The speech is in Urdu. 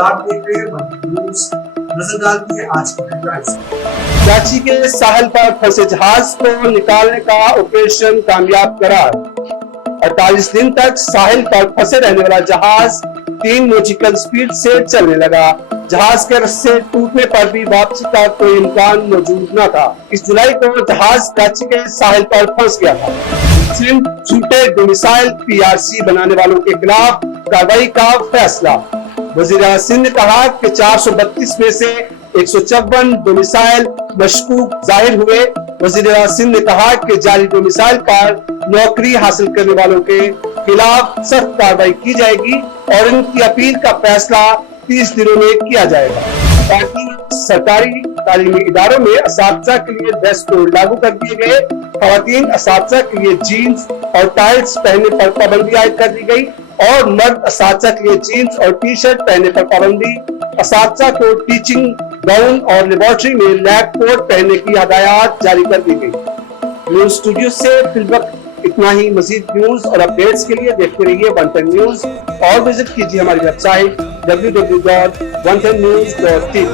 آپ دیکھ رہے ہیں نظر ڈالتی ہے آج کی ہیڈلائنز۔ کراچی کے ساحل پر پھنسے جہاز کو نکالنے کا آپریشن کامیاب قرار۔ 48 دن تک ساحل پر پھنسے رہنے والا جہاز 3 نوٹیکل سپیڈ سے چلنے لگا۔ جہاز کے رسے ٹوٹنے پر بھی واپسی کا کوئی امکان موجود نہ تھا۔ 21 جولائی کو جہاز کراچی کے ساحل پر پھنس گیا تھا۔ سندھ جھوٹے ڈومیسائل PRC بنانے والوں کے خلاف کارروائی کا فیصلہ۔ وزیر اعظم سندھ نے کہا کہ 432 میں سے 154 ڈومیسائل مشکوک ظاہر ہوئے۔ وزیر اعظم سندھ نے کہا کہ جعلی ڈومیسائل پر نوکری حاصل کرنے والوں کے خلاف سخت کارروائی کی جائے گی اور ان کی اپیل کا فیصلہ 30 دنوں میں کیا جائے گا۔ تاکہ سرکاری تعلیمی اداروں میں اساتذہ کے لیے ڈریس کوڈ لاگو کر دیے گئے۔ خواتین اساتذہ کے لیے جینز اور ٹائٹس پہننے پر پابندی عائد کر دی گئی اور مرد اساتذہ کے لیے جینز اور ٹی شرٹ پہننے پر پابندی۔ اساتذہ کو ٹیچنگ گاؤن اور لیبارٹری میں لیب کوٹ پہننے کی ہدایات جاری کر دی گئی۔ نیوز اسٹوڈیو سے فی الوقت اتنا ہی۔ مزید نیوز اور اپڈیٹس کے لیے دیکھتے رہیے 110 نیوز اور وزٹ کیجیے ہماری ویب سائٹ www.110news.tv۔